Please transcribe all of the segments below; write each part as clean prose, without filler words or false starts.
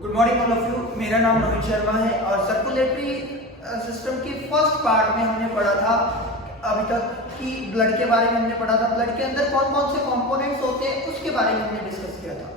Good morning all of you. मेरा नाम रोहित शर्मा है और सर्कुलेटरी सिस्टम की फर्स्ट पार्ट में हमने पढ़ा था अभी तक कि ब्लड के बारे में हमने पढ़ा था। ब्लड के अंदर कौन कौन से कंपोनेंट्स होते हैं उसके बारे में हमने डिस्कस किया था।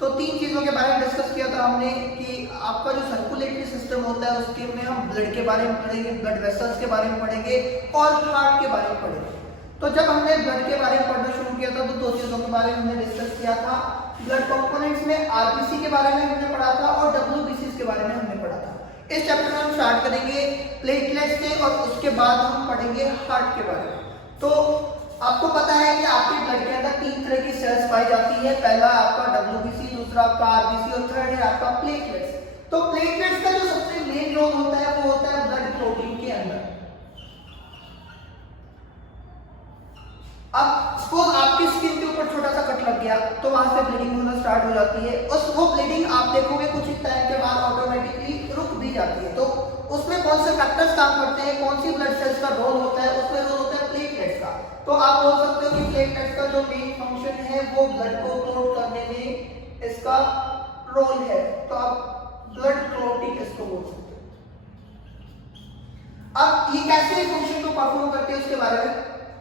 तो तीन चीज़ों के बारे में डिस्कस किया था हमने कि आपका जो सर्कुलेटरी सिस्टम होता है उसके में हम ब्लड के बारे में पढ़ेंगे, ब्लड वेसल्स के बारे में पढ़ेंगे और हार्ट के बारे में पढ़ेंगे। तो जब हमने ब्लड के बारे में पढ़ना शुरू किया था तो दो चीज़ों के बारे में हमने डिस्कस किया था। ब्लड कंपोनेंट्स में आरबीसी के बारे में हमने पढ़ा था और डब्ल्यूबीसी के बारे में हमने पढ़ा था। इस चैप्टर में हम स्टार्ट करेंगे प्लेटलेट्स से और उसके बाद हम पढ़ेंगे हार्ट के बारे में। तो आपको पता है कि आपके ब्लड के अंदर तीन तरह की सेल्स पाई जाती है। पहला आपका डब्ल्यूबीसी, दूसरा आपका आरबीसी और थर्ड है आपका प्लेटलेट्स। तो प्लेटलेट्स का जो सबसे मेन रोल होता है वो होता है ब्लड क्लॉटिंग के अंदर। अब सपोज आपकी स्किन के ऊपर छोटा सा कट लग गया तो वहां से ब्लीडिंग होना स्टार्ट हो जाती है। वो ब्लीडिंग आप देखोगे कुछ टाइम के बाद ऑटोमेटिकली रुक भी जाती है। तो उसमें कौन से फैक्टर्स काम करते हैं, कौन सी ब्लड सेल्स का रोल होता है, उसमें रोल होता है प्लेटलेट्स का। तो आप बोल सकते हो कि प्लेटलेट्स का जो मेन फंक्शन है वो ब्लड को क्लॉट करने में इसका रोल है। तो आप ब्लड क्लॉटिंग इसको बोल सकते हो। अब ये कैसे फंक्शन को परफॉर्म करते हैं उसके बारे में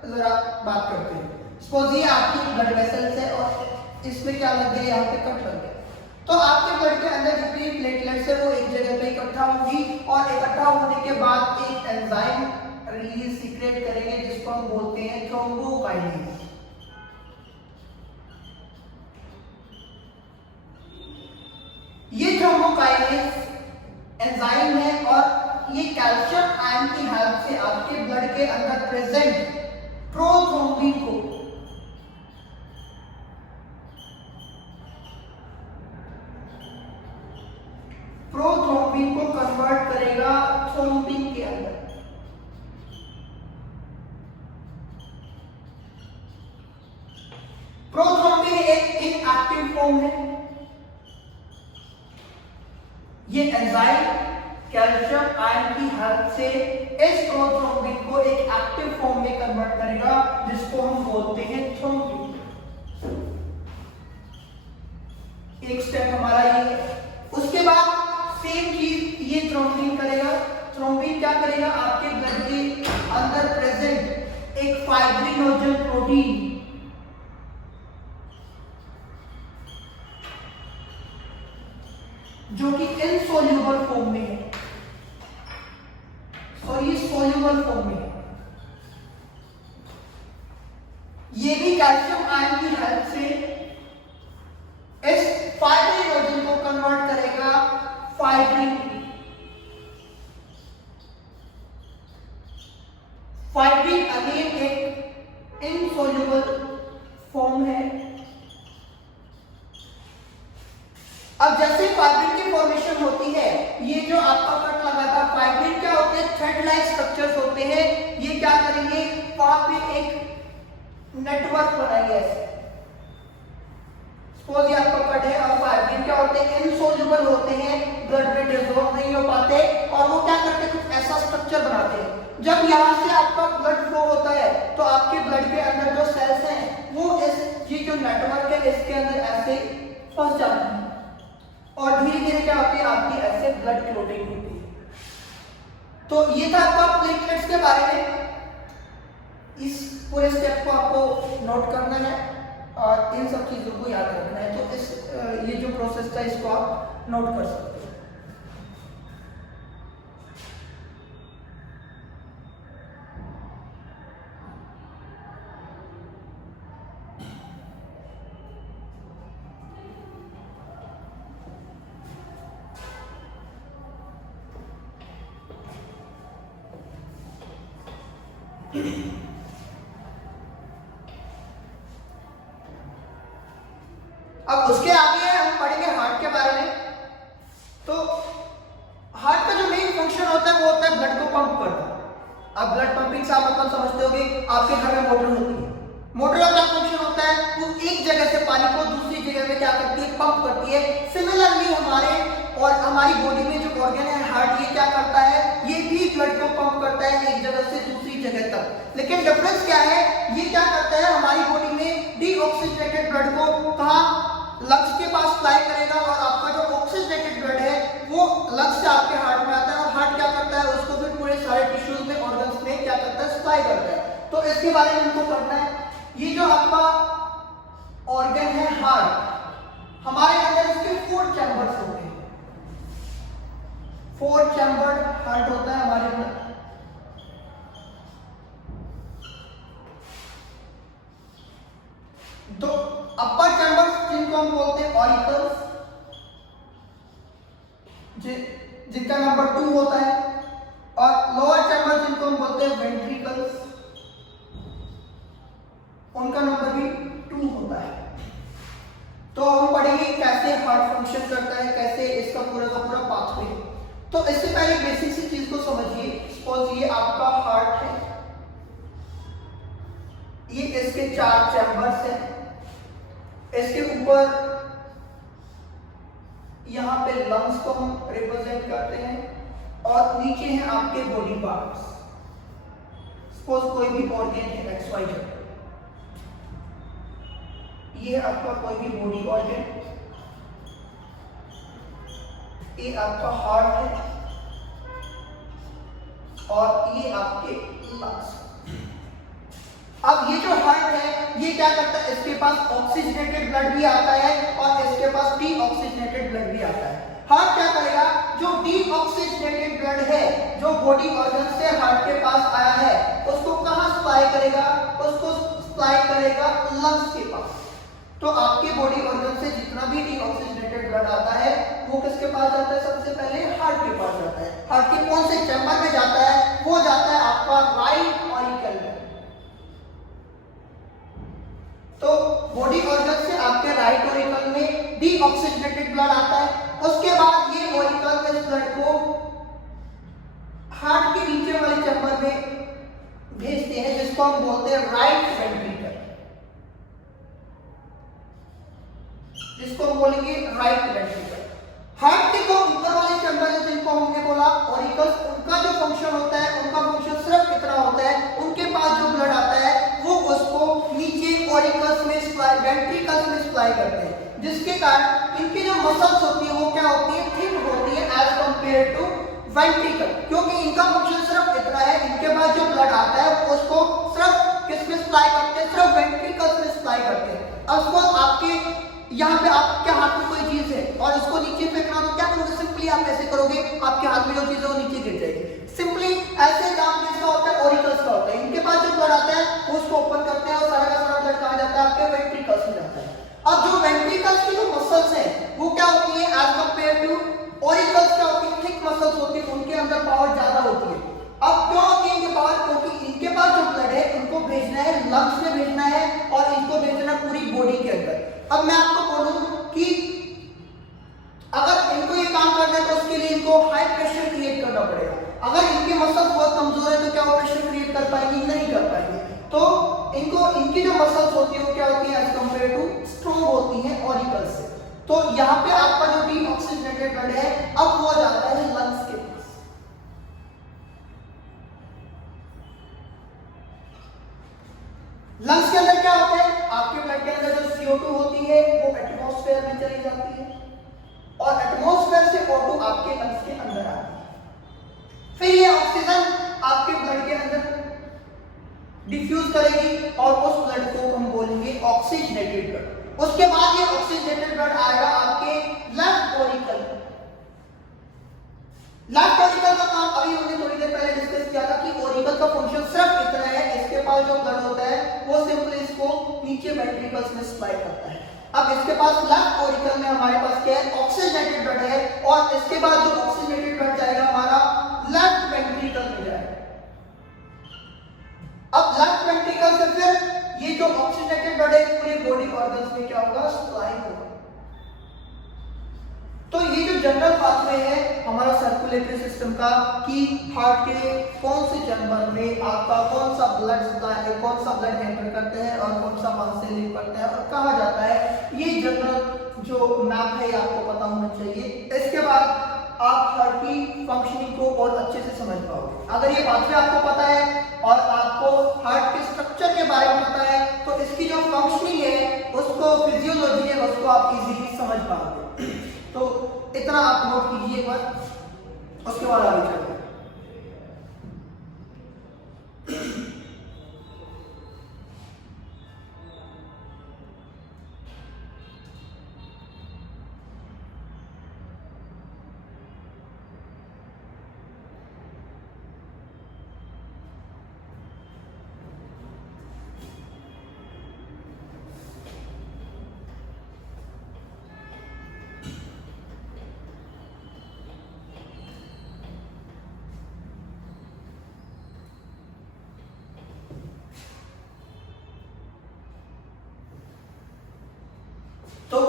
जरा बात करते हैं। सपोज ये आपकी ब्लड वेसल्स है और इसमें क्या लग गया, यहाँ पे कट लग गया। तो आपके ब्लड के अंदर जितनी प्लेटलेट्स है वो एक जगह पे इकट्ठा होंगी और इकट्ठा होने के बाद एक एंजाइम रिलीज सीक्रेट करेंगे जिसको हम बोलते हैं थ्रोम्बोकाइनेज। ये थ्रोम्बोकाइनेज एंजाइम है और ये कैल्शियम आयन की हेल्प से आपके ब्लड के अंदर प्रेजेंट प्रोथ्रोम्बिन को कन्वर्ट करेगा थ्रोम्बिन के अंदर। प्रोथ्रोम्बिन एक इनएक्टिव फॉर्म है। ये एंजाइम कैल्शियम आयन की हेल्प से इस प्रोथ्रोम्बिन को एक एक्टिव फॉर्म में कन्वर्ट करेगा जिसको हम बोलते हैं थ्रोम्बिन। एक स्टेप हमारा ये है। उसके बाद सेम चीज ये थ्रोम्बिन करेगा। थ्रोम्बिन क्या करेगा, आपके ब्लड के अंदर प्रेजेंट एक फाइब्रिनोजन प्रोटीन जो कि इनसोल्यूबल फॉर्म में है, ये सोल्यूबल फॉर्म में है, ये भी कैल्शियम आयन की हेल्प से इस फाइब्रिनोजन को कन्वर्ट करेगा फाइब्रिन। फाइब्रिन अगेन एक इनसोल्यूबल फॉर्म है। अब जैसे फाइब्रिन की फॉर्मेशन होती है, ये जो आपका कट लगा था, फाइब्रिन क्या होते हैं, थ्रेड लाइक स्ट्रक्चर्स होते हैं। ये क्या करेंगे, वहां पे एक नेटवर्क बनाएंगे ऐसे। सपोज ये आपका कट है और फाइब्रिन क्या होते हैं, इनसोल्यूबल होते हैं, ब्लड में डिसॉल्व नहीं हो पाते और वो क्या करते हैं, कुछ ऐसा स्ट्रक्चर बनाते हैं। जब यहां से आपका ब्लड फ्लो होता है तो आपके ब्लड के अंदर जो सेल्स हैं वो ये जो नेटवर्क है इसके अंदर ऐसे फंस जाते हैं और धीरे धीरे क्या होती है, आपकी ऐसे ब्लड क्लॉटिंग होती है। तो ये था आपका प्लेटलेट्स के बारे में। इस पूरे स्टेप को आपको नोट करना है और इन सब चीजों को याद रखना है। तो इस ये जो प्रोसेस था इसको आप नोट कर सकते हैं। अब उसके आगे हम पढ़ेंगे हार्ट के बारे में। तो हार्ट का जो मेन फंक्शन होता है वो होता है ब्लड को पंप करना। अब ब्लड पंपिंग से आप मतलब समझते होंगे, आपके घर में मोटर होती है। मोटर का क्या फंक्शन होता है, वो एक जगह से पानी को दूसरी जगह में क्या करती है, पंप करती है। सिमिलरली हमारी बॉडी में जो ऑर्गन है हार्ट, ये क्या करता है, ये भी ब्लड को पंप करता है एक जगह से दूसरी जगह तक। लेकिन डिफरेंस क्या है, ये क्या करता है, हमारी बॉडी में डीऑक्सीजनेटेड ब्लड को कहां लंग्स के पास सप्लाई करेगा और आपका जो ऑक्सीजनेटेड ब्लड है वो लंग्स से आपके हार्ट में आता है और हार्ट क्या करता है, उसको फिर पूरे सारे टिश्यूज में, ऑर्गन्स में क्या करता है, सप्लाई करता है। तो इसके बारे में हमको पढ़ना है। ये जो आपका ऑर्गन है हार्ट, हमारे अंदर इसके 4 चैम्बर्स होते हैं। 4 चैम्बर हार्ट होता है हमारे अंदर। तो अपर चैम्बर्स जिनको हम बोलते हैं ऑरिकल्स, जिनका नंबर 2 होता है, और लोअर चैम्बर जिनको हम बोलते हैं वेंट्रिकल्स, उनका नंबर भी 2 होता है। तो हम पढ़ेंगे कैसे हार्ट फंक्शन करता है, कैसे इसका पूरा का पूरा पाथवे। तो इससे पहले बेसिक सी चीज को समझिए। सपोज ये आपका हार्ट है, ये इसके 4 चैम्बर्स हैं, इसके ऊपर यहां पे लंग्स को हम रिप्रेजेंट करते हैं और नीचे हैं आपके बॉडी पार्ट्स। सपोज कोई भी ऑर्गन है XYZ, ये आपका कोई भी बॉडी ऑर्गन, ये आपका हार्ट है और ये आपके लंग्स। अब ये जो हार्ट है ये क्या करता है, इसके पास ऑक्सीजनेटेड ब्लड भी आता है और इसके पास डीऑक्सीजनेटेड ब्लड भी आता है। हार्ट क्या करेगा, जो डीऑक्सीजनेटेड ब्लड है जो बॉडी ऑर्गन से हार्ट के पास आया है, उसको कहां सप्लाई करेगा, उसको सप्लाई करेगा लंग्स के पास। तो आपके बॉडी ऑर्गन से जितना भी डीऑक्सीजनेटेड ब्लड आता है वो किसके पास जाता है, सबसे पहले हार्ट के पास जाता है। हार्ट के कौन से चैम्बर में जाता है, वो जाता है आपका राइट ऑरिकल में। तो बॉडी ऑर्गन से आपके राइट ऑरिकल में डीऑक्सीजनेटेड ब्लड आता है। उसके बाद ये ऑरिकल इस ब्लड को हार्ट के नीचे वाले चैम्बर में भेजते हैं, जिसको हम बोलते हैं राइट वेंट्रिकल, जिसको हम बोलेंगे राइट वेंट्रिकल। हार्ट के जो ऊपर वाले चैम्बर है जिनको हमने बोला ऑरिकल्स, उनका जो फंक्शन होता है, उनका फंक्शन सिर्फ इतना होता है, उनके पास जो ब्लड आता है वो उसको नीचे ऑरिकल्स में सप्लाई, वेंट्रिकल्स में सप्लाई करते हैं, जिसके कारण इनकी जो मसल्स होती है वो क्या होती है, थिक होती है एज कंपेयर टू वेंट्रिकल, क्योंकि इनका फंक्शन सिर्फ इतना है। इनके पास जो ब्लड आता है वो उसको सिर्फ किस में सप्लाई करते हैं, सिर्फ वेंट्रिकल्स में सप्लाई करते हैं। अब सपोज आपके यहाँ पे आपके हाथ में कोई चीज है और उसको नीचे फेंकना, तो क्या करोगे, सिंपली आप ऐसे करोगे, आपके हाथ में जो चीज है वो नीचे गिर जाएगी। सिंपली ऐसे काम किसका होता है, ऑरिकल्स का होता है। इनके पास जो ब्लड आता है वो उसको ओपन करते हैं और सारा का सारा ब्लड कहाँ जाता है, आपके वेंट्रिकल्स में जाता है। अब जो वेंट्रिकल्स की जो मसल्स है वो क्या होती है एज कंपेयर टू ऑरिकल्स, क्या होती है, थिक मसल्स होती है, उनके अंदर पावर ज्यादा होती है। अब क्यों होती है इनके पावर, क्योंकि इनके पास जो ब्लड है उनको भेजना है लंग्स में भेजना है और इनको भेजना पूरी बॉडी के अंदर। अब मैं आपको बोलूं कि अगर इनको ये काम करना है तो उसके लिए इनको हाई प्रेशर क्रिएट करना पड़ेगा। अगर इनके मसल्स बहुत कमजोर है तो क्या वो प्रेशर क्रिएट कर पाएंगे, नहीं कर पाएंगे। तो इनको इनकी जो मसल्स होती है वो क्या होती है एज कंपेयर टू स्ट्रॉन्ग होती है ऑरिकल्स से। तो यहाँ पे आपका जो डीऑक्सीजनेटेड ब्लड है अब वो जाता है लंग्स के पास। लंग्स के अंदर क्या होता है, आपके ब्लड के अंदर जो CO2 होती है वो एटमॉस्फेयर में चली जाती है और एटमॉस्फेयर से O2 आपके लंग्स के अंदर आती है। फिर ये ऑक्सीजन आपके ब्लड के अंदर डिफ्यूज करेगी और उस ब्लड को हम बोलेंगे ऑक्सीजनेटेड ब्लड। उसके बाद ये ऑक्सीजनेटेड ब्लड आएगा आपके लेफ्ट ऑरिकल। लेफ्ट ऑरिकल का काम अभी हमने थोड़ी देर पहले डिस्कस किया था कि ऑरिकल का फंक्शन सिर्फ इतना है, इसके पास जो ब्लड होता है वो सिंपली इसको नीचे वेंट्रिकल्स में सप्लाई करता है। अब इसके पास लेफ्ट ऑरिकल में हमारे पास क्या है, ऑक्सीजनेटेड ब्लड है और इसके बाद जो ऑक्सीजनेटेड ब्लड जाएगा हमारा लेफ्ट वेंट्रिकल में जाएगा। अब लेफ्ट वेंट्रिकल से फिर ये जो ऑक्सीजनेटेड ब्लड है पूरे बॉडी ऑर्गन्स में क्या होगा, सप्लाई होगा। तो ये जो जनरल पाथवे है हमारा सर्कुलेटरी सिस्टम का कि हार्ट के कौन से चैम्बर में आपका कौन सा ब्लड सप्लाई है, कौन सा ब्लड एंटर करते हैं और कौन सा वहां से लीक करता है और कहाँ जाता है, ये जनरल जो मैप है आपको पता होना चाहिए। इसके बाद आप हार्ट की फंक्शनिंग को और अच्छे से समझ पाओगे। अगर ये पाथवे आपको पता है और आपको हार्ट के स्ट्रक्चर के बारे में पता है तो इसकी जो फंक्शनिंग है उसको फिजियोलॉजी है उसको को आप इजीली समझ पाओगे। तो इतना आप नोट कीजिए एक बार, उसके बाद आगे चलते हैं। तो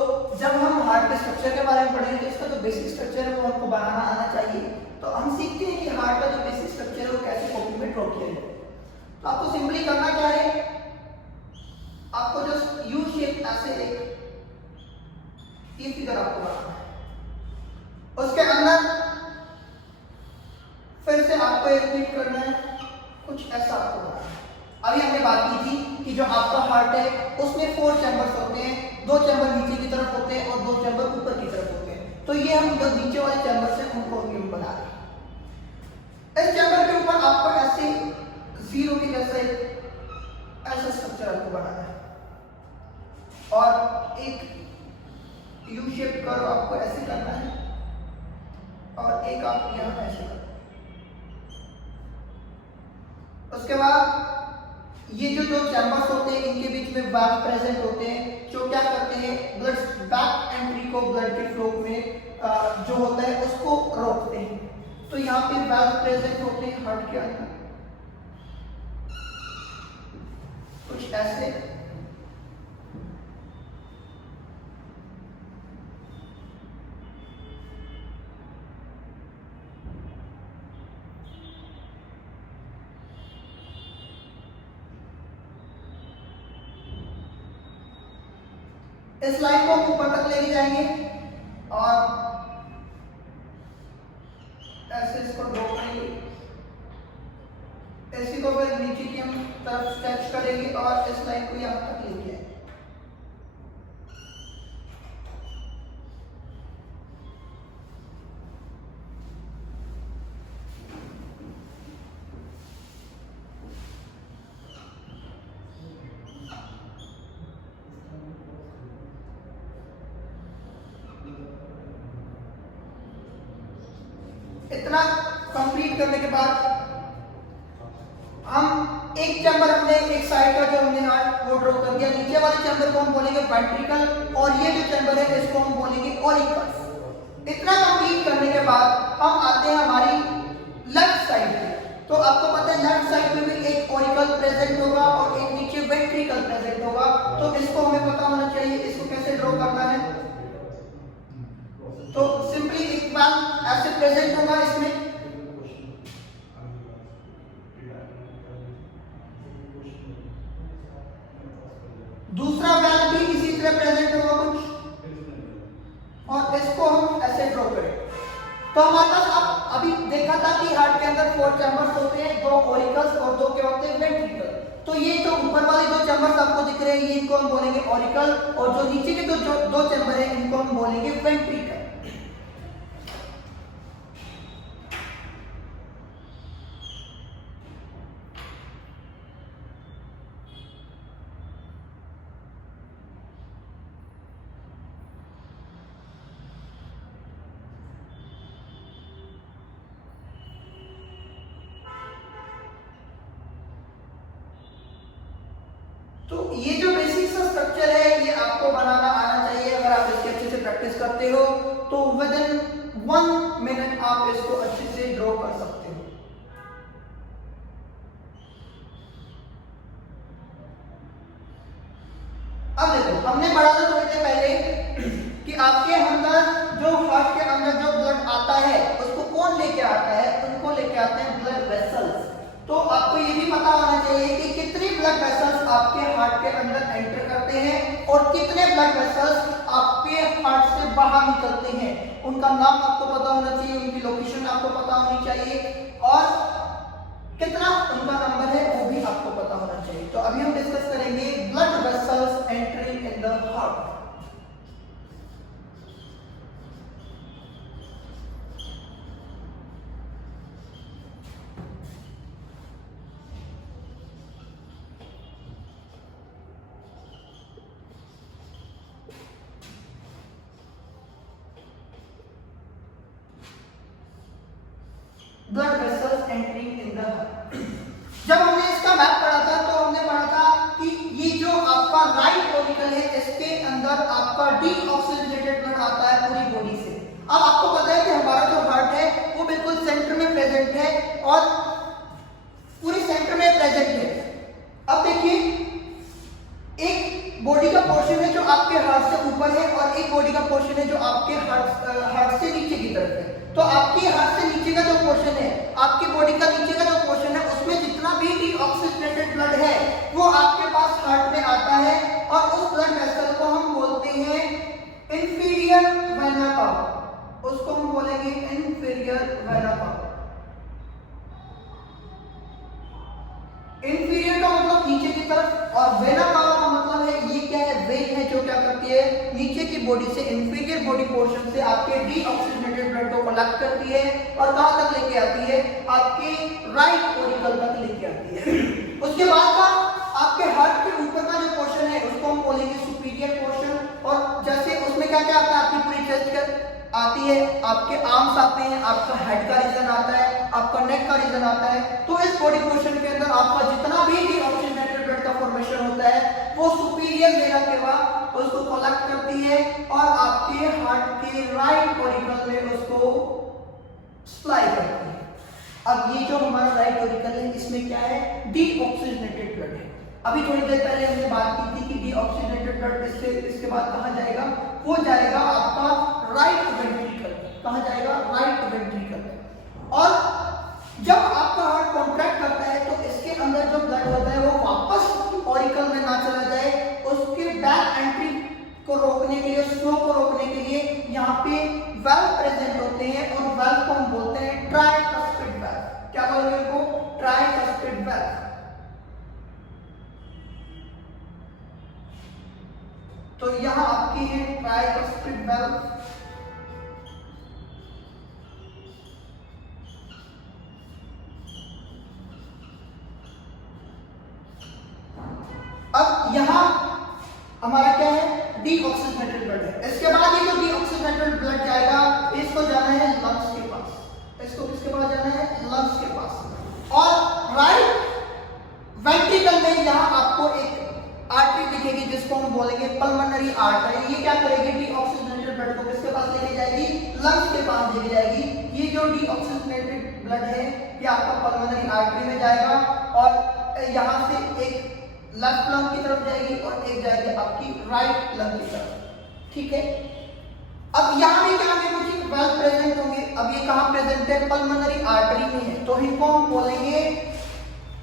जब हम हार्ट के स्ट्रक्चर के बारे में पढ़ेंगे तो इसका जो बेसिक स्ट्रक्चर है वो हमको बनाना आना चाहिए। तो हम सीखते हैं कि हार्ट का जो बेसिक स्ट्रक्चर है वो कैसे कॉपी में ड्रॉ किया जाए। तो आपको सिंपली करना क्या है, आपको जस्ट यू शेप ऐसे एक ये फिगर आपको बनाना है, उसके अंदर फिर से आपको एक रिपीट करना है, कुछ ऐसा आपको बनाना है। अभी हमने बात की थी कि जो आपका हार्ट है उसमें 4 चैम्बर्स होते हैं, 2 चैम्बर नीचे की तरफ होते हैं और 2 चैम्बर ऊपर की तरफ होते हैं। तो ये हम जो नीचे वाले चैम्बर से उनको हम बना रहे हैं। इस चैम्बर के ऊपर आपको ऐसे जीरो के जैसे ऐसा स्ट्रक्चर आपको बनाना है और एक यू शेप कर्व आपको ऐसे करना है और एक आपको यहाँ ऐसे करना है। उसके बाद ये जो चैम्बर्स होते हैं इनके बीच में वाल्व प्रेजेंट होते हैं जो क्या करते हैं, ब्लड बैक एंट्री को ब्लड के फ्लो में जो होता है उसको रोकते हैं। तो यहाँ पे वाल्व प्रेजेंट होते हैं हार्ट के अंदर कुछ ऐसे। इस लाइन को ऊपर तक लेके जाएंगे और ऐसे इसको ड्रॉ करेंगे, इसी को फिर नीचे की हम तरफ स्ट्रेच करेंगे और इस लाइन को यहाँ तक लेके आएंगे। इतना कंप्लीट करने के बाद हम एक चैम्बर हमने एक साइड का जो हमने हार्ट वो ड्रॉ कर दिया। नीचे वाले चैम्बर को हम बोलेंगे वेंट्रिकल और ये जो चैम्बर है इसको हम बोलेंगे ऑरिकल। इतना कंप्लीट करने के बाद हम आते हैं हमारी लेफ्ट साइड पे। तो आपको पता है लेफ्ट साइड में भी एक ऑरिकल प्रेजेंट होगा और एक नीचे वेंट्रिकल प्रेजेंट होगा। तो इसको हमें पता होना चाहिए इसको कैसे ड्रॉ करना है। तो सिंपली एक बार ऐसे प्रेजेंट होगा इसमें, दूसरा वैल्व भी इसी तरह प्रेजेंट होगा कुछ, और इसको हम ऐसे ड्रॉ करें। तो हमारे पास अभी देखा था कि हार्ट के अंदर 4 चैम्बर्स होते हैं, 2 ऑरिकल्स और 2 क्या होते हैं वेंट्रिकल। तो ये जो ऊपर वाले 2 चैम्बर्स आपको दिख रहे हैं ये इनको हम बोलेंगे ऑरिकल और जो नीचे के जो 2 चैम्बर है इनको हम बोलेंगे वेंट्रिकल। तो ये जो बेसिक सा स्ट्रक्चर है ये आपको बनाना आना चाहिए। अगर आप इसके अच्छे से प्रैक्टिस करते हो तो विद इन 1 मिनट आप इसको अच्छे से ड्रॉ कर सकते हो। अब देखो हमने पढ़ा था थोड़ी देर पहले कि आपके अंदर जो हार्ट के अंदर जो ब्लड आता है उसको कौन लेके आता है, उनको लेके आते हैं ब्लड वेसल्स। तो आपको ये भी पता होना चाहिए कि कितने ब्लड वेसल्स आपके हार्ट के अंदर एंटर करते हैं और कितने ब्लड वेसल्स आपके हार्ट से बाहर निकलते हैं। उनका नाम आपको पता होना चाहिए, उनकी लोकेशन आपको पता होनी चाहिए और कितना उनका नंबर है वो भी आपको पता होना चाहिए। तो अभी हम डिस्कस करेंगे blood vessels entering in the heart. blood vessels entering in the heart. जब हमने इसका मैप पढ़ा था तो हमने पढ़ा था कि ये जो आपका राइट ऑरिकल है इसके अंदर आपका डीऑक्सीजनेटेड ब्लड आता है पूरी बॉडी से। अब आपको पता है कि हमारा जो हार्ट है वो बिल्कुल सेंटर में प्रेजेंट है और पूरी सेंटर में प्रेजेंट है। अब देखिए एक बॉडी का पोर्शन है जो आपके हार्ट से ऊपर है और एक बॉडी का पोर्शन है जो आपके हार्ट से नीचे की तरफ है। तो आपके हार्ट से नीचे का जो पोर्शन है, आपकी बॉडी का नीचे का जो पोर्शन है, उसमें जितना भी डीऑक्सीजनेटेड ब्लड है वो आपके पास हार्ट में आता है और उस ब्लड वेसल को हम बोलते हैं इंफीरियर वेना कावा। उसको हम बोलेंगे इंफीरियर वेना कावा। इंफीरियर का मतलब नीचे की तरफ और वेना कावा का मतलब है ये क्या है, वेन है जो क्या करती है नीचे की बॉडी से इंफीरियर बॉडी पोर्शन से आपके डीऑक्सीजनेटेड ब्लड को कलेक्ट करती है और कहां तक लेके आती है, आपके राइट ऑरिकल तक लेके आती है। उसके बाद का आपके हार्ट के ऊपर का जो पोर्शन है उसको हम बोलेंगे सुपीरियर पोर्शन और जैसे उसमें क्या क्या आता है, आपकी पूरी चेस्ट आती है, आपके आर्म्स आते हैं, आपका हेड का रीजन आता है, आपका नेक का रीजन आता है। तो इस बॉडी पोर्शन के अंदर आपका जितना भी डीऑक्सीजनेटेड ब्लड का फॉर्मेशन होता है वो सुपीरियर वेना केवा उसको कलेक्ट करती है और आपके हार्ट के राइट ऑरिकल में उसको सप्लाई करती है। अब ये जो हमारा राइट ऑरिकल है इसमें क्या है, डीऑक्सीजनेटेड ब्लड है। अभी थोड़ी देर पहले हमने बात की थी कि डीऑक्सीजनेटेड ब्लड इसके बाद कहां जाएगा, वो जाएगा आपका राइट वेंट्रिकल। कहां जाएगा, राइट वेंट्रिकल। और जब आपका हार्ट कॉन्ट्रैक्ट करता है तो इसके अंदर जो ब्लड होता है वो वापस ऑरिकल में ना चला जाए, उसके बैक एंट्री को रोकने के लिए, स्लो को रोकने के लिए यहाँ पे वेल्व प्रेजेंट होते हैं और वेल्व को हम बोलते हैं ट्राइकस्पिड वेल्व। क्या बोलेंगे इनको, ट्राइकस्पिड वेल्व। तो यहां आपकी है ट्राइकस्पिड वेल्व। अब यहां हमारा क्या है, डीऑक्सीजनेटेड ब्लड है। इसके बाद ये जो डीऑक्सीजनेटेड ब्लड जाएगा इसको जाना है लंग्स के पास। इसको किसके पास जाना है, लंग्स के पास। और राइट वेंट्रिकल में यहां आपको एक आर्टरी दिखेगी जिसको हम बोलेंगे पल्मोनरी आर्टरी। ये क्या करेगी, डीऑक्सीजनेटेड ब्लड को किसके पास लेके जाएगी, लंग्स के पास लेके जाएगी। ये जो डीऑक्सीजनेटेड ब्लड है ये आपका पल्मोनरी आर्टरी में जाएगा और यहां से एक लेफ्ट लंग की तरफ जाएगी और एक जाएगी आपकी राइट लंग की तरफ। ठीक है, अब यहाँ भी क्या हमें कुछ वेल्व प्रेजेंट होंगे। अब ये कहाँ प्रेजेंट है, पल्मोनरी आर्टरी में है, तो इनको हम बोलेंगे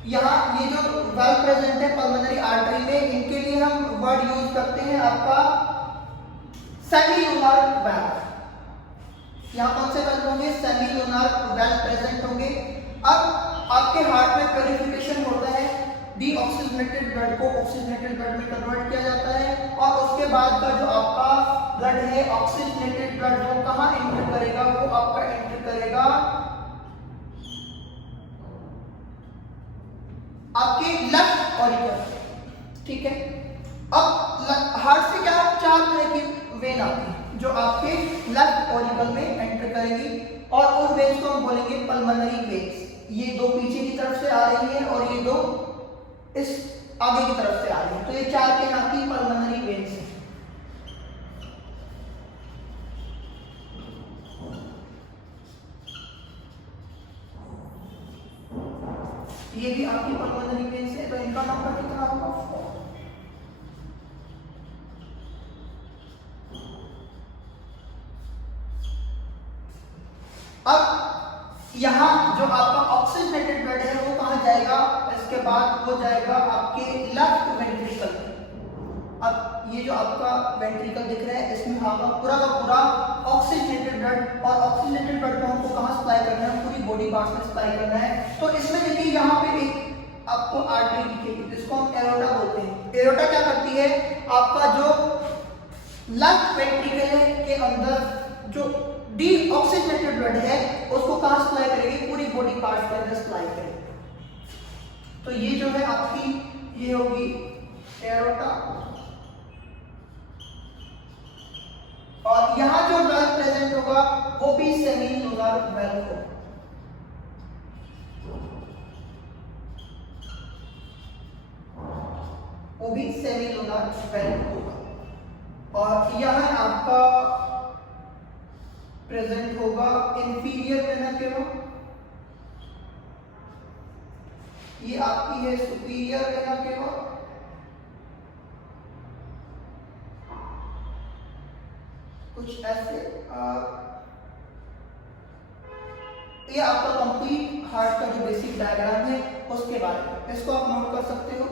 यहाँ ये जो वेल्व प्रेजेंट है पल्मोनरी आर्टरी में, इनके लिए हम वर्ड यूज करते हैं आपका सेमीलुनर वेल्व। यहाँ कौन से वेल्व होंगे, सेमीलुनर वेल्व प्रेजेंट होंगे। अब आपके हार्ट में प्यूरिफिकेशन होता है, डीऑक्सीजनेटेड ब्लड को ऑक्सीजनेटेड ब्लड में कन्वर्ट किया जाता है और उसके बाद का जो आपका ब्लड है ऑक्सीजनेटेड ब्लड वो कहां एंटर करेगा, वो आपका एंटर करेगा आपके लेफ्ट ऑरिकल। ठीक है, अब हार्ट से क्या चार तरह की वेन आती है जो आपके लेफ्ट ऑरिकल में एंटर करेगी और उन वेन्स को हम बोलेंगे पल्मोनरी वेन्स। ये दो पीछे की तरफ से आ रही है और ये दो इस आगे की तरफ से आ रही है, तो ये चार के नाम की पल्मोनरी वेन्स हैं। ये भी आपकी पल्मोनरी वेन्स है, तो इनका नंबर कितना होगा, 4। अब यहाँ जो आपका ऑक्सीजनेटेड ब्लड है वो कहाँ जाएगा, इसके बाद वो जाएगा आपके लेफ्ट वेंट्रिकल। अब ये जो आपका वेंट्रिकल दिख रहा है इसमें आपका पूरा का पूरा ऑक्सीजनेटेड ब्लड, और ऑक्सीजनेटेड ब्लड को हमको कहाँ सप्लाई करना है, पूरी बॉडी पार्ट्स में सप्लाई करना है। तो इसमें देखिए यहाँ पे एक आपको आर्टरी दिखेगी जिसको हम एरोटा बोलते हैं। एरोटा क्या करती है, आपका जो लेफ्ट वेंट्रिकल के अंदर जो डीऑक्सीजनेटेड ब्लड है उसको कहाँ सप्लाई करेगी, पूरी बॉडी पार्ट के अंदर सप्लाई करेगी। तो ये जो है आपकी ये होगी एरोटा, और यहाँ जो वेल्व प्रेजेंट होगा वो भी सेमीलुनर वेल्व होगा। वो भी सेमी लूनार वेन होगा। और यह आपका प्रेजेंट होगा इंफीरियर वेना केवा, ये आपकी है सुपीरियर वेना केवा, कुछ ऐसे। ये आपका कंप्लीट हार्ट का जो बेसिक डायग्राम है उसके बारे में, इसको आप नोट कर सकते हो।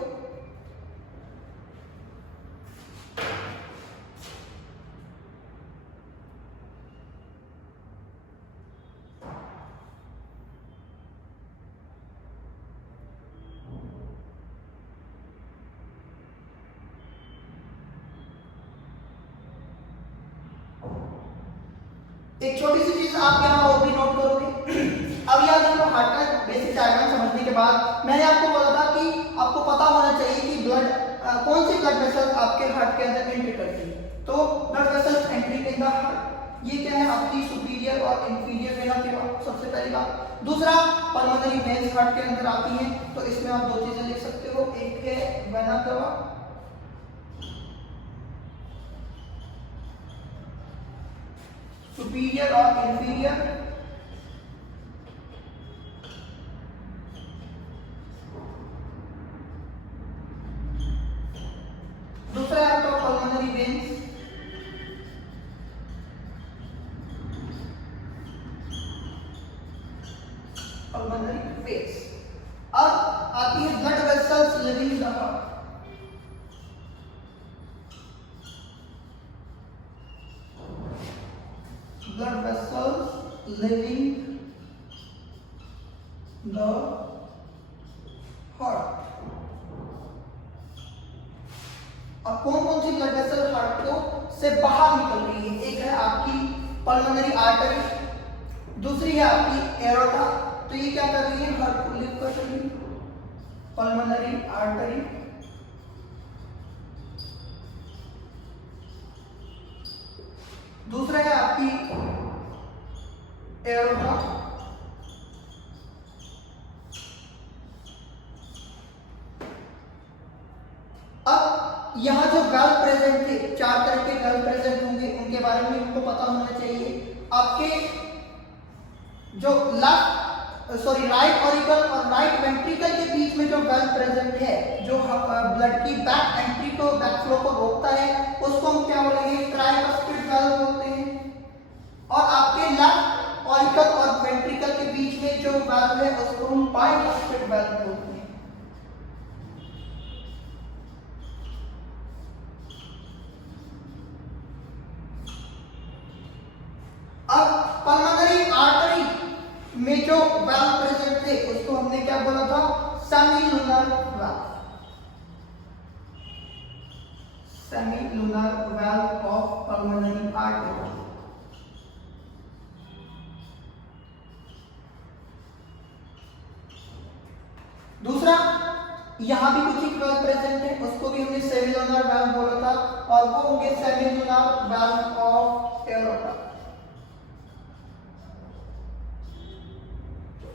एक छोटी सी चीज आप यहाँ और भी नोट करोगे। अब यार देखो, हार्ट का बेसिक डायग्राम समझने के बाद मैंने आपको बोला था कि आपको पता होना चाहिए कि ब्लड कौन सी ब्लड वेसल्स आपके हार्ट के अंदर एंट्री करती है। तो blood vessels entry in the heart, ये क्या है आपकी सुपीरियर और इंफीरियर वेना केवा, सबसे पहली बात। दूसरा, पल्मोनरी वेन्स हार्ट के अंदर आती हैं, तो इसमें आप दो चीजें लिख सकते हो, एक है वेना केवा, सुपीरियर और इंफीरियर। दूसरा है आपका पल्मोनरी वेन्स, पल्मोनरी वेन्स। अब आती है blood vessels living the heart, blood vessels living the heart। अब कौन कौन सी ब्लड वेसल हार्ट को से बाहर निकल रही है? एक है आपकी पल्मोनरी आर्टरी, दूसरी है आपकी एरोटा। तो ये क्या कर रही है? हार्ट को लिफ्ट कर रही है, पल्मोनरी आर्टरी। दूसरा है आपकी एरोटा। अब यहाँ जो वेल्व प्रेजेंट थे, 4 तरह के वेल्व प्रेजेंट होंगे, उनके बारे में हमको पता होना चाहिए। आपके जो राइट ऑरिकल और राइट वेंट्रिकल के बीच में जो वेल्व प्रेजेंट है, जो ब्लड की बैक एंट्री को, बैक फ्लो को रोकता है, उसको हम क्या बोलेंगे? ट्राइकस्पिड वेल्व बोलते हैं। और आपके लेफ्ट ऑरिकल और वेंट्रिकल के बीच में जो वेल्व है उसको हम बाइकस्पिड वेल्व बोलते हैं। अब पल्मोनरी आर्टरी में जो वेल्व प्रेजेंट थे उसको हमने क्या बोला था? Semilunar valve, semilunar valve of pulmonary artery. दूसरा, यहां भी कुछ वेल्व प्रेजेंट है, उसको भी हमने सेमीलुनर वेल्व बोला था, और वो होंगे सेमीलुनर वेल्व ऑफ एरोटा।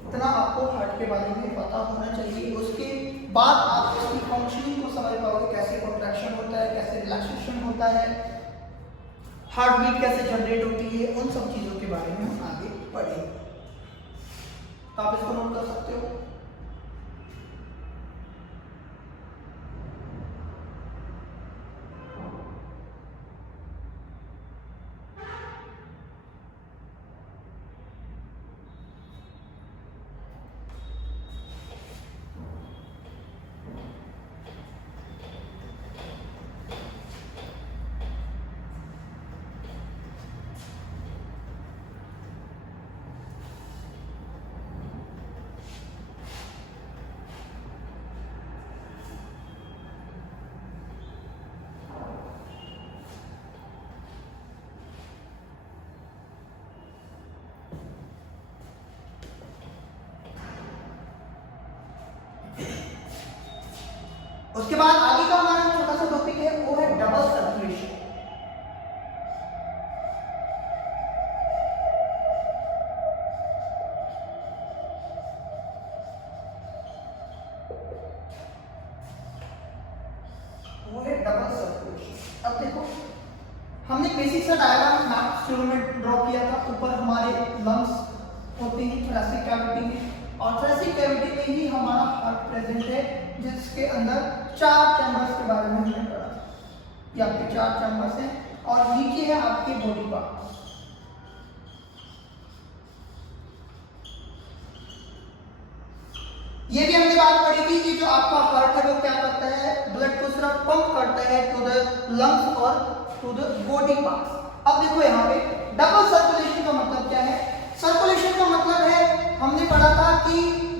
इतना आपको हार्ट के बारे में पता होना चाहिए। उसके बाद आप इसकी फंक्शनिंग को समझ पाओगे, कैसे कॉन्ट्रैक्शन होता है, कैसे रिलैक्सेशन होता है, हार्ट बीट कैसे जनरेट होती है, उन सब चीजों के बारे में हम आगे पढ़ेंगे। तो आप इसको नोट कर सकते हो। उसके बाद आगे का हमारा छोटा सा टॉपिक है, वो है डबल सर्कुलेशन। एक बेसिक सा डायग्राम मैप शुरू में ड्रॉ किया था। ऊपर हमारे लंग्स होते हैं थोरेसिक कैविटी में, और थोरेसिक कैविटी में ही हमारा हार्ट प्रेजेंट है, जिसके अंदर 4 चैम्बर्स के बारे में हमने पढ़ा। ये आपके 4 चैम्बर्स हैं, और नीचे है आपके बॉडी पार्ट। ये भी हमने बात पढ़ी थी कि जो आपका हार्ट है वो क्या करता है, ब्लड को सिर्फ पंप करता है टू द लंग्स और टू द बॉडी पार्ट्स। अब देखो यहाँ पे डबल सर्कुलेशन का मतलब क्या है। सर्कुलेशन का मतलब है, हमने पढ़ा था कि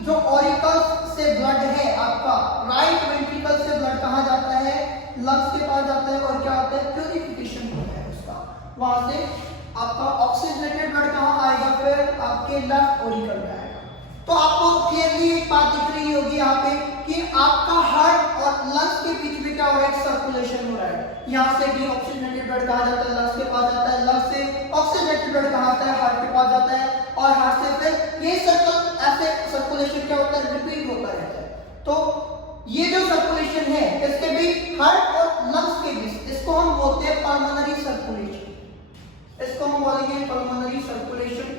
जो ऑरिकल्स से ब्लड है आपका, राइट वेंट्रिकल से ब्लड कहाँ जाता है, लंग्स के पास जाता है, और क्या होता है, प्यूरिफिकेशन होता है उसका। वहां से आपका ऑक्सीजनेटेड ब्लड कहाँ आएगा, फिर आपके लेफ्ट ऑरिकल में आएगा। तो आपको क्लियरली एक बात दिख रही होगी यहाँ पे कि आपका हार्ट और लंग्स के बीच में क्या हो रहा है, सर्कुलेशन हो रहा है। यहाँ से भी ऑक्सीजनेटेड ब्लड कहाँ जाता है, लंग्स के पास जाता है, लंग्स से ऑक्सीजनेटेड ब्लड कहाँ आता है, हार्ट के पास जाता है, और हार्ट से फिर ये सर्कल ऐसे सर्कुलेशन क्या होता है, रिपीट होता रहता है। तो ये जो सर्कुलेशन है इसके बीच, हार्ट और लंग्स के बीच, इसको हम बोलते हैं पल्मोनरी सर्कुलेशन। इसको हम बोलेंगे पल्मोनरी सर्कुलेशन।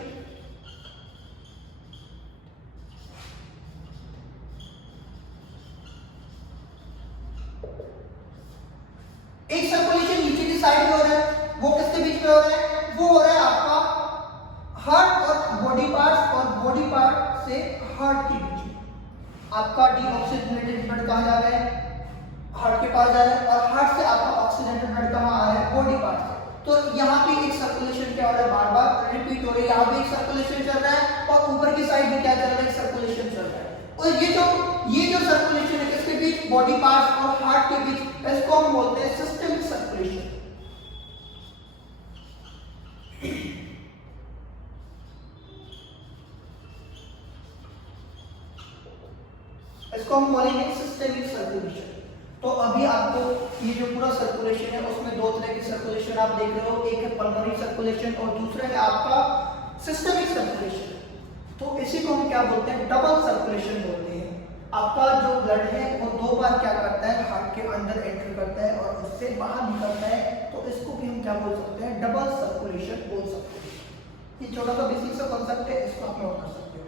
एक सर्कुलेशन नीचे की साइड में हो रहा है, वो किसके बीच में हो रहा है, वो हो रहा है आपका हार्ट और बॉडी पार्ट्स, और बॉडी पार्ट से हार्ट के बीच में। आपका डीऑक्सीजनेटेड ब्लड कहाँ जा रहा है, हार्ट के पास जा रहा है, और हार्ट से आपका ऑक्सीजनेटेड ब्लड कहाँ आ रहा है, बॉडी पार्ट से। तो यहाँ पे एक सर्कुलेशन क्या हो रहा है, बार बार रिपीट हो रही है। यहाँ पे एक सर्कुलेशन चल रहा है, और ऊपर की साइड में क्या चल रहा है, सर्कुलेशन चल रहा है। और ये जो सर्कुलेशन है किसके बीच, बॉडी पार्ट्स और हार्ट के बीच, इसको हम बोलते हैं सिस्टमिक सर्कुलेशन। इसको हम बोलेंगे सिस्टमिक सर्कुलेशन। तो अभी आपको ये जो पूरा सर्कुलेशन है उसमें 2 तरह की सर्कुलेशन आप देख रहे हो, एक है पल्मोनरी सर्कुलेशन और दूसरा है आपका सिस्टमिक सर्कुलेशन। तो इसी को हम क्या बोलते हैं, डबल सर्कुलेशन बोलते हैं। आपका जो ब्लड है वो 2 बार क्या करता है, हार्ट के अंदर एंटर करता है और उससे बाहर निकलता है। तो इसको भी हम क्या बोल सकते हैं, डबल सर्कुलेशन बोल सकते हैं। ये छोटा सा बेसिक सा कॉन्सेप्ट है, इसको आप नोट कर सकते हो।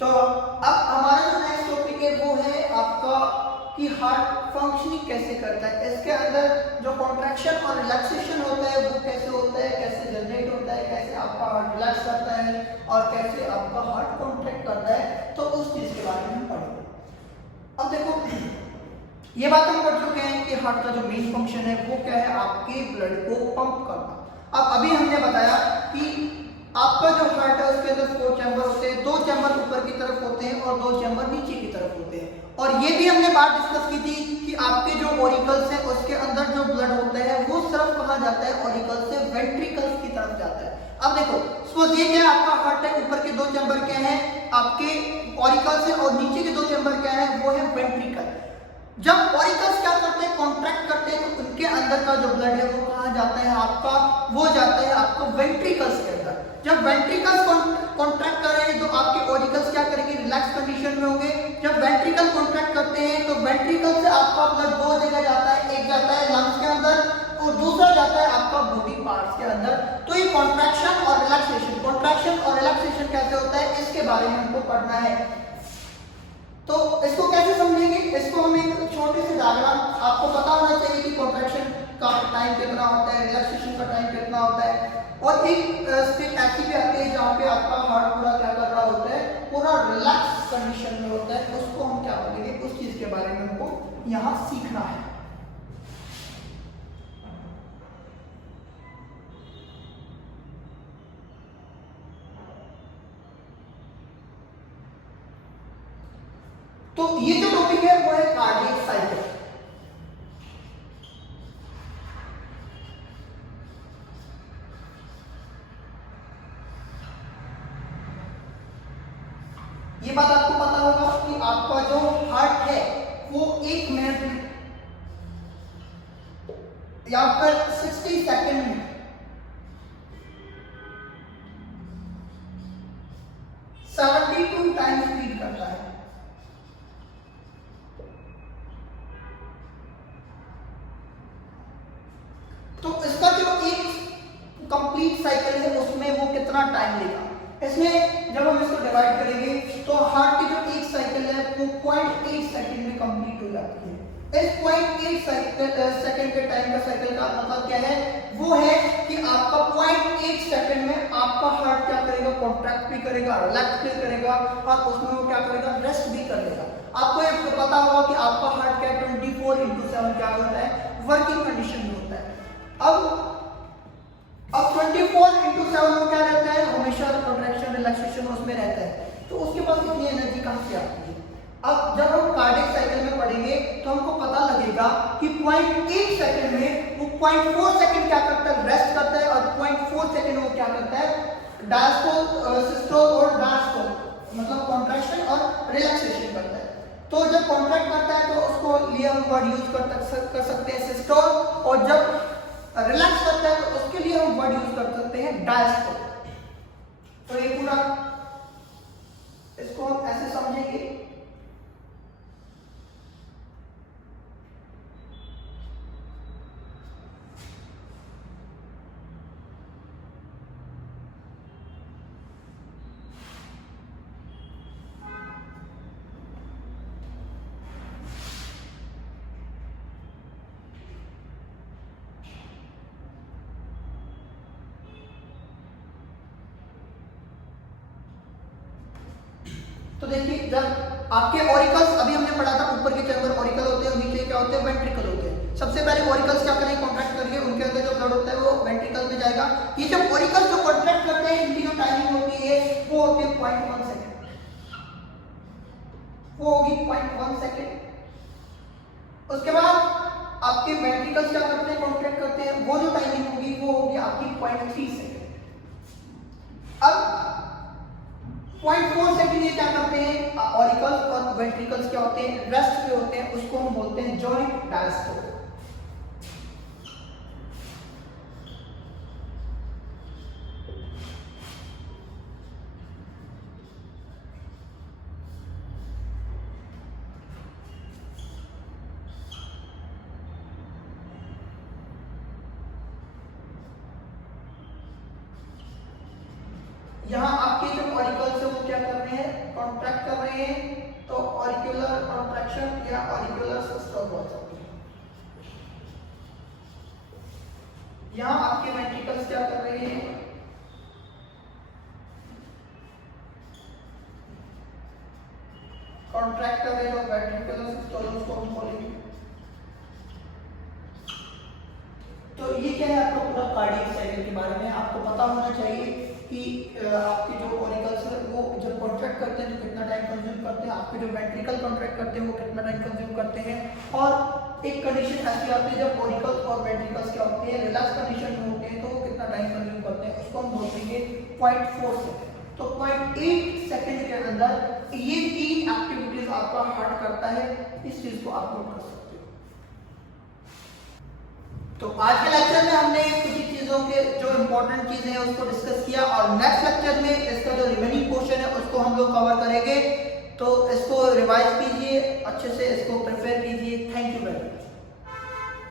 तो अब हमारा जो नेक्स्ट टॉपिक है वो है आपका कि हार्ट फंक्शनिंग कैसे करता है। इसके अंदर जो कॉन्ट्रैक्शन और रिलैक्सेशन होता है वो कैसे होता है, कैसे जनरेट होता है, कैसे आपका हार्ट रिलैक्स करता है और कैसे आपका हार्ट कॉन्ट्रैक्ट करता है, तो उस चीज के बारे में हम पढ़ेंगे। अब देखो ये बात हम पढ़ चुके हैं कि हार्ट का जो मेन फंक्शन है वो क्या है, आपके ब्लड को पंप करना। अब अभी हमने बताया कि आपका जो हार्ट है उसके अंदर 4 चैम्बर होते हैं, 2 चैम्बर ऊपर की तरफ होते हैं और 2 चैम्बर नीचे की तरफ होते हैं। और ये भी हमने बात डिस्कस की थी कि आपके जो ऑरिकल्स हैं उसके अंदर जो ब्लड होता है वो सिर्फ कहाँ जाता है, ऑरिकल से वेंट्रिकल्स की तरफ जाता है। अब देखो सपोज ये क्या है, आपका हार्ट है, ऊपर के 2 चैम्बर क्या है आपके ऑरिकल्स है और नीचे के 2 चैम्बर क्या है, वो है वेंट्रिकल। जब ऑरिकल्स क्या करते हैं, कॉन्ट्रैक्ट करते हैं, तो उनके अंदर का जो ब्लड है वो कहाँ जाता है आपका, वो जाता है आपको वेंट्रिकल्स के अंदर। जब वेंट्रिकल्स कॉन्ट्रैक्ट करेंगे तो आपके ऑरिकल्स क्या करेंगे, रिलैक्स कंडीशन में होंगे। जब वेंट्रिकल कॉन्ट्रैक्ट करते हैं तो वेंट्रिकल से आपका ब्लड दो जगह जाता है, एक जाता है लंग्स के अंदर और दूसरा जाता है आपका बॉडी पार्ट्स के अंदर। तो ये कॉन्ट्रैक्शन और रिलैक्सेशन कैसे होता है इसके बारे में हमको पढ़ना है। तो इसको कैसे समझेंगे, इसको हम एक छोटे से डायग्राम, आपको पता होना चाहिए कि कॉन्ट्रैक्शन का टाइम कितना होता है, रिलैक्सेशन का टाइम कितना होता है। और एक स्टेट ऐसी भी आती है जहाँ पे आपका हार्ट पूरा क्या कर रहा होता है, पूरा रिलैक्स कंडीशन में होता है। उसको हम क्या बोलेंगे, उस चीज के बारे में हमको यहाँ सीखना है। तो ये जो टॉपिक है वो है कार्डियक साइकिल। ये बात आपको पता होगा कि आपका जो हार्ट है वो 1 मिनट में या फिर 60 सेकंड में 72 टाइम्स बीट करता है। तो इसका जो एक कंप्लीट साइकिल है उसमें वो कितना टाइम लेगा, इसमें जब हम इसको डिवाइड करेंगे तो हार्ट की जो एक साइकिल है वो 0.8 सेकंड में कंप्लीट हो जाती है। इस 0.8 सेकंड के टाइम का साइकिल का मतलब क्या है, वो है कि आपका 0.8 सेकंड में आपका हार्ट क्या करेगा, कॉन्ट्रैक्ट भी करेगा, रिलैक्स भी करेगा और उसमें वो क्या करेगा, रेस्ट भी करेगा। आपको ये पता होगा कि आपका हार्ट क्या 24/7 क्या होता है, वर्किंग कंडीशन में होता है। अब 24/7 वो क्या रहता है, हमेशा कॉन्ट्रैक्शन रिलैक्सेशन उसमें रहता है। तो उसके पास इतनी एनर्जी कहां से आती है। अब जब हम कार्डियक साइकिल में पढ़ेंगे तो हमको पता लगेगा कि 0.8 सेकंड में वो 0.4 सेकंड क्या करता है, रेस्ट करता है और 0.4 सेकंड वो क्या करता है, डायस्टोल, सिस्टोल और डायस्टोल मतलब कॉन्ट्रैक्शन और रिलैक्सेशन करता है। तो जब कॉन्ट्रैक्ट करता है तो उसको लिए हम वर्ड यूज कर सकते हैं सिस्टोल, और जब रिलैक्स करता है तो उसके लिए हम वर्ड यूज कर सकते हैं डायस्टोल। तो ये पूरा इसको हम ऐसे समझेंगे। तो देखिए, जब आपके ऑरिकल्स, अभी हमने पढ़ा था ऊपर के चैम्बर ऑरिकल होते हैं और नीचे क्या होते हैं, वेंट्रिकल होते हैं। सबसे पहले ऑरिकल्स क्या करेंगे, कॉन्ट्रैक्ट करेंगे, उनके अंदर जो ब्लड होता है वो वेंट्रिकल में जाएगा। ये जब ऑरिकल्स जो कॉन्ट्रैक्ट करते हैं इनकी जो टाइमिंग होती है वो होती है 0.1 सेकंड, वो होगी 0.1 सेकंड। उसके बाद आपके वेंट्रिकल्स क्या करते हैं, कॉन्ट्रैक्ट करते हैं, वो जो टाइमिंग होगी वो होगी आपकी 0.3 सेकंड। अब 0.4 सेकंड ये क्या करते हैं, ऑरिकल्स और वेंट्रिकल्स क्या होते हैं, रेस्ट पे होते हैं, उसको हम बोलते हैं जॉइंट डायस्टोल। यहाँ आपके जो ऑरिकल्स है वो क्या कर रहे हैं, कॉन्ट्रैक्ट कर रहे हैं, तो ऑरिकुलर कॉन्ट्रैक्शन या ऑरिकुलर सिस्टम बोल सकते हैं। यहाँ आपके वेंट्रिकल्स क्या कर रहे हैं, कॉन्ट्रैक्ट कर रहे हैं, तो वेंट्रिकुलर सिस्टम उसको हम बोलेंगे। तो ये क्या है आपको पूरा कार्डियक साइकिल के बारे में आपको पता होना चाहिए कि आपके जो ऑरिकल्स है वो जब कॉन्ट्रैक्ट करते हैं तो कितना टाइम कंज्यूम करते हैं, आपके जो वेंट्रिकल कॉन्ट्रैक्ट करते हैं वो कितना टाइम कंज्यूम करते हैं। और एक कंडीशन ऐसी आती है जब ऑरिकल्स और वेंट्रिकल्स क्या होते हैं, रिलैक्स कंडीशन में होते हैं, तो वो कितना टाइम कंज्यूम करते हैं, उसको हम बोलेंगे 0.4 सेकंड। तो 0.8 सेकंड के अंदर ये 3 एक्टिविटीज आपका हार्ट करता है। इस चीज को आप नोट कर सकते हो। तो आज के लेक्चर में हमने कुछ चीजें चीज़ों के जो इम्पोर्टेंट चीज़ें हैं उसको डिस्कस किया, और नेक्स्ट लेक्चर में इसका जो रिमेनिंग पोर्शन है उसको हम लोग कवर करेंगे। तो इसको रिवाइज कीजिए, अच्छे से इसको प्रिपेयर कीजिए।